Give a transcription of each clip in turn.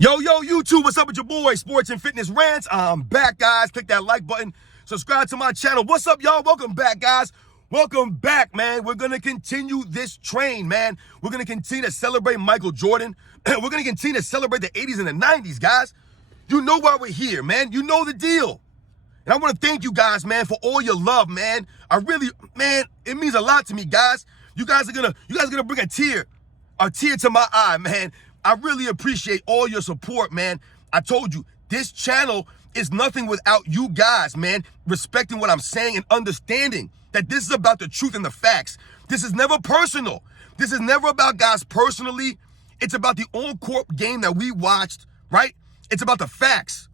Yo, YouTube, what's up with your boy, Sports and Fitness Rants? I'm back, guys. Click that like button. Subscribe to my channel. What's up, y'all? Welcome back, guys. Welcome back, man. We're going to continue this train, man. We're going to continue to celebrate Michael Jordan. We're going to continue to celebrate the 80s and the 90s, guys. You know why we're here, man. You know the deal. And I want to thank you guys, man, for all your love, man. Man, it means a lot to me, guys. You guys are gonna bring a tear to my eye, man. I really appreciate all your support, man. I told you, this channel is nothing without you guys, man, respecting what I'm saying and understanding that this is about the truth and the facts. This is never personal. This is never about guys personally. It's about the on-court game that we watched, right? It's about the facts.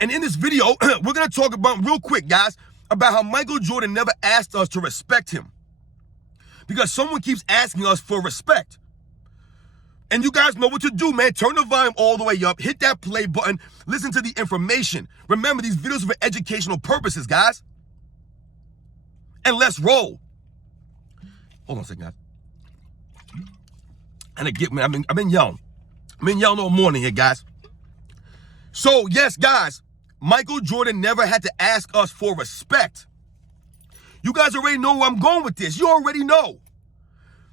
And in this video, we're going to talk about, real quick, guys, about how Michael Jordan never asked us to respect him. Because someone keeps asking us for respect. And you guys know what to do, man. Turn the volume all the way up. Hit that play button. Listen to the information. Remember, these videos are for educational purposes, guys. And let's roll. Hold on a second, guys. And I've been yelling. I've been yelling all morning here, guys. So, yes, guys, Michael Jordan never had to ask us for respect. You guys already know where I'm going with this. You already know.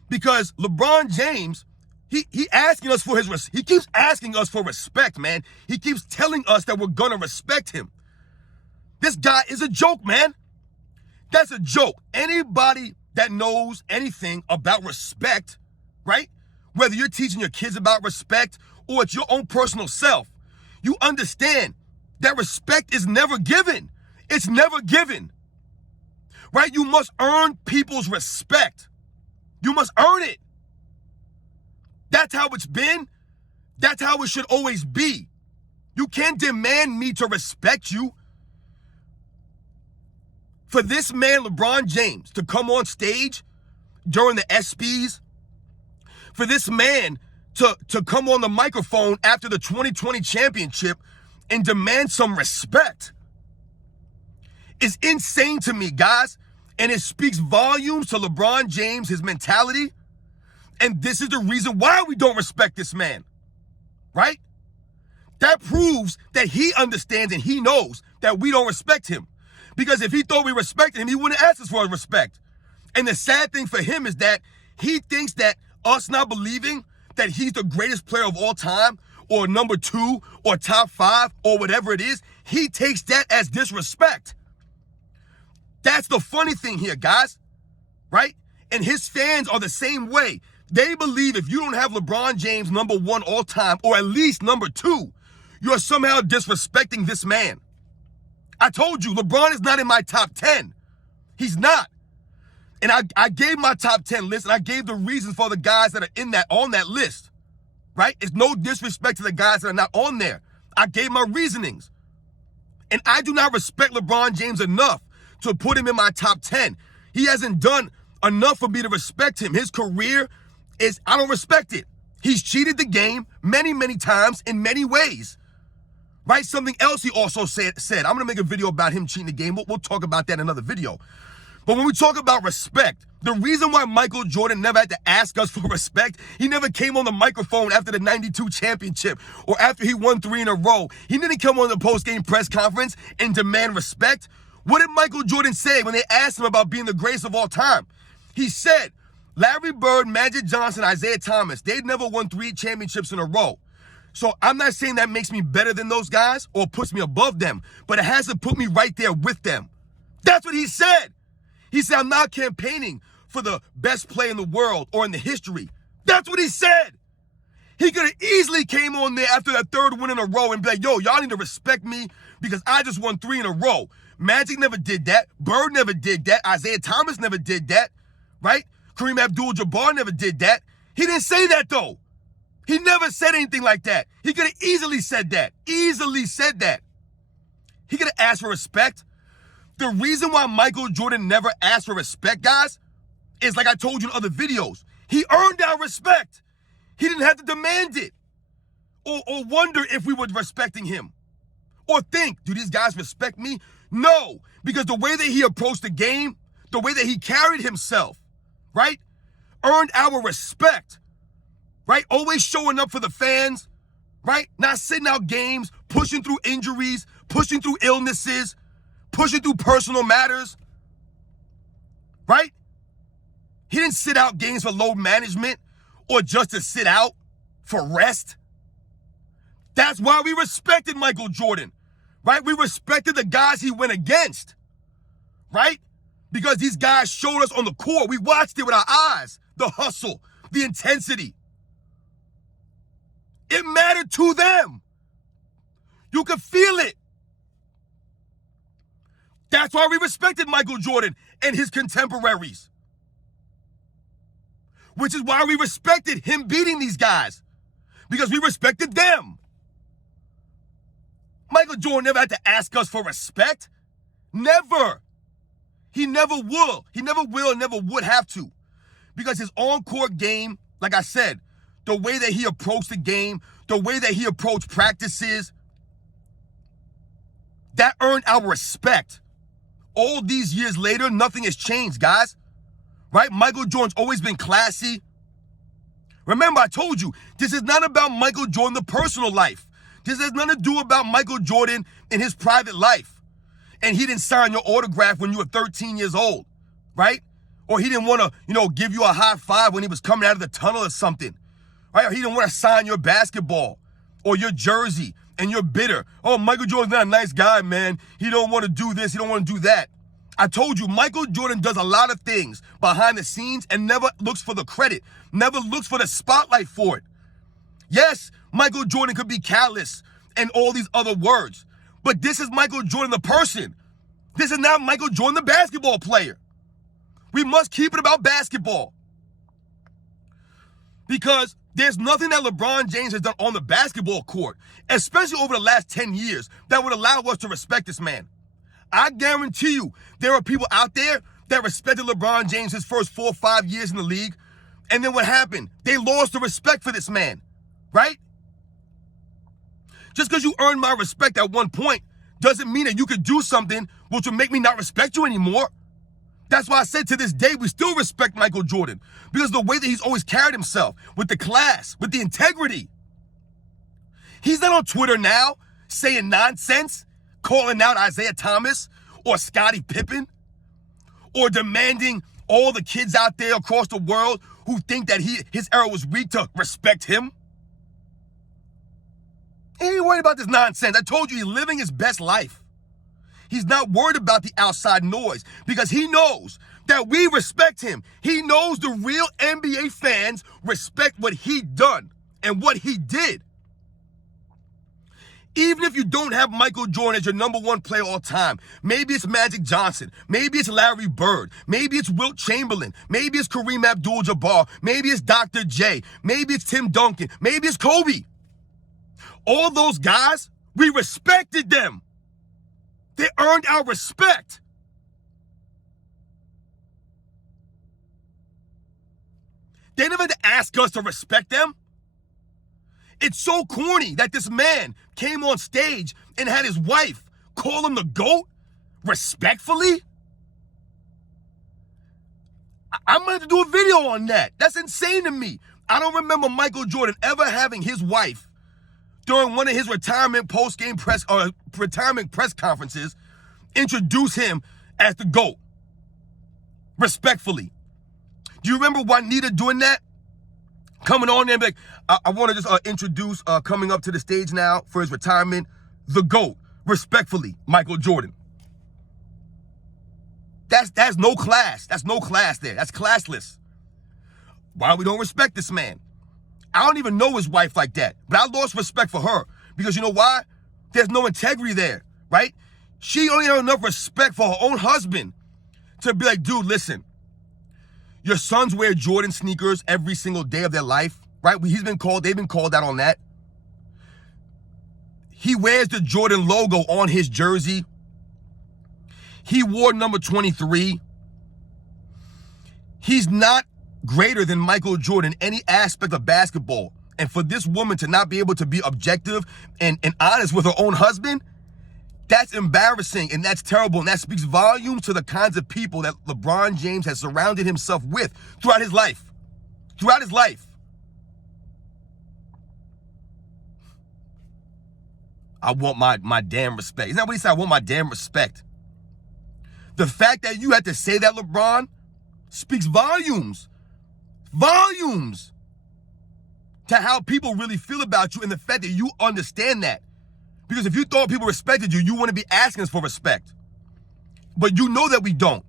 Because LeBron James, he asking us for he keeps asking us for respect, man. He keeps telling us that we're gonna respect him. This guy is a joke, man. That's a joke. Anybody that knows anything about respect, right? Whether you're teaching your kids about respect or it's your own personal self, you understand that respect is never given. It's never given, right? You must earn people's respect. You must earn it. That's how it's been. That's how it should always be. You can't demand me to respect you. For this man, LeBron James, to come on stage during the ESPYs, for this man to come on the microphone after the 2020 championship and demand some respect is insane to me, guys. And it speaks volumes to LeBron James, his mentality. And this is the reason why we don't respect this man, right? That proves that he understands and he knows that we don't respect him. Because if he thought we respected him, he wouldn't ask us for his respect. And the sad thing for him is that he thinks that us not believing that he's the greatest player of all time, or number 2, or top 5, or whatever it is, he takes that as disrespect. That's the funny thing here, guys, right? And his fans are the same way. They believe if you don't have LeBron James number 1 all time, or at least number 2, you're somehow disrespecting this man. I told you, LeBron is not in my top 10. He's not. And I gave my top 10 list, and I gave the reasons for the guys that are on that list, right? It's no disrespect to the guys that are not on there. I gave my reasonings. And I do not respect LeBron James enough to put him in my top 10. He hasn't done enough for me to respect him. His career I don't respect it. He's cheated the game many, many times in many ways, right? Something else he also said, I'm going to make a video about him cheating the game. We'll talk about that in another video. But when we talk about respect, the reason why Michael Jordan never had to ask us for respect, he never came on the microphone after the 92 championship or after he won 3 in a row. He didn't come on the post-game press conference and demand respect. What did Michael Jordan say when they asked him about being the greatest of all time? He said, Larry Bird, Magic Johnson, Isaiah Thomas, they'd never won 3 championships in a row. So I'm not saying that makes me better than those guys or puts me above them, but it has to put me right there with them. That's what he said. He said, I'm not campaigning for the best play in the world or in the history. That's what he said. He could have easily came on there after that 3rd win in a row and be like, yo, y'all need to respect me because I just won 3 in a row. Magic never did that. Bird never did that. Isaiah Thomas never did that, right? Kareem Abdul-Jabbar never did that. He didn't say that, though. He never said anything like that. He could have easily said that. Easily said that. He could have asked for respect. The reason why Michael Jordan never asked for respect, guys, is like I told you in other videos. He earned our respect. He didn't have to demand it or wonder if we were respecting him or think, do these guys respect me? No, because the way that he approached the game, the way that he carried himself, right, earned our respect, right? Always showing up for the fans, right? Not sitting out games, pushing through injuries, pushing through illnesses, pushing through personal matters, right? He didn't sit out games for load management or just to sit out for rest. That's why we respected Michael Jordan, right? We respected the guys he went against, right? Because these guys showed us on the court. We watched it with our eyes, the hustle, the intensity. It mattered to them. You could feel it. That's why we respected Michael Jordan and his contemporaries. Which is why we respected him beating these guys. Because we respected them. Michael Jordan never had to ask us for respect. Never. He never will. He never will and never would have to. Because his on-court game, like I said, the way that he approached the game, the way that he approached practices, that earned our respect. All these years later, nothing has changed, guys. Right? Michael Jordan's always been classy. Remember, I told you, this is not about Michael Jordan, the personal life. This has nothing to do about Michael Jordan in his private life. And he didn't sign your autograph when you were 13 years old, right? Or he didn't want to, give you a high five when he was coming out of the tunnel or something, right? Or he didn't want to sign your basketball or your jersey and you're bitter. Oh, Michael Jordan's not a nice guy, man. He don't want to do this. He don't want to do that. I told you, Michael Jordan does a lot of things behind the scenes and never looks for the credit, never looks for the spotlight for it. Yes, Michael Jordan could be callous and all these other words, but this is Michael Jordan the person. This is not Michael Jordan the basketball player. We must keep it about basketball. Because there's nothing that LeBron James has done on the basketball court, especially over the last 10 years, that would allow us to respect this man. I guarantee you, there are people out there that respected LeBron James his first 4 or 5 years in the league. And then what happened? They lost the respect for this man, right? Just because you earned my respect at one point doesn't mean that you could do something which will make me not respect you anymore. That's why I said to this day, we still respect Michael Jordan because the way that he's always carried himself with the class, with the integrity. He's not on Twitter now saying nonsense, calling out Isaiah Thomas or Scottie Pippen, or demanding all the kids out there across the world who think that his era was weak to respect him. He ain't worried about this nonsense. I told you he's living his best life. He's not worried about the outside noise because he knows that we respect him. He knows the real NBA fans respect what he done and what he did. Even if you don't have Michael Jordan as your number one player all time, maybe it's Magic Johnson, maybe it's Larry Bird, maybe it's Wilt Chamberlain, maybe it's Kareem Abdul-Jabbar, maybe it's Dr. J, maybe it's Tim Duncan, maybe it's Kobe. All those guys, we respected them. They earned our respect. They never had to ask us to respect them. It's so corny that this man came on stage and had his wife call him the GOAT respectfully. I'm going to have to do a video on that. That's insane to me. I don't remember Michael Jordan ever having his wife during one of his retirement press conferences introduce him as the GOAT respectfully. Do you remember Juanita doing that? Coming on there and be like, I want to just introduce coming up to the stage now for his retirement, the GOAT, respectfully, Michael Jordan. That's no class. That's no class there. That's classless. Why we don't respect this man? I don't even know his wife like that, but I lost respect for her because you know why? There's no integrity there, right? She only had enough respect for her own husband to be like, dude, listen, your sons wear Jordan sneakers every single day of their life, right? They've been called out on that. He wears the Jordan logo on his jersey. He wore number 23. He's not greater than Michael Jordan in any aspect of basketball. And for this woman to not be able to be objective and honest with her own husband, that's embarrassing and that's terrible. And that speaks volumes to the kinds of people that LeBron James has surrounded himself with throughout his life. Throughout his life. I want my damn respect. Isn't that what he said? I want my damn respect. The fact that you had to say that, LeBron, speaks volumes. Volumes to how people really feel about you and the fact that you understand that. Because if you thought people respected you, you wouldn't be asking us for respect. But you know that we don't.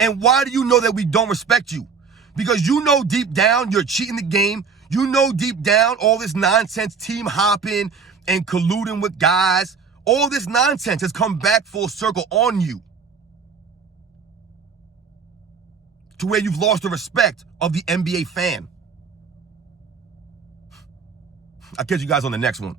And why do you know that we don't respect you? Because you know deep down you're cheating the game. You know deep down all this nonsense, team hopping and colluding with guys, all this nonsense has come back full circle on you. To where you've lost the respect of the NBA fan. I'll catch you guys on the next one.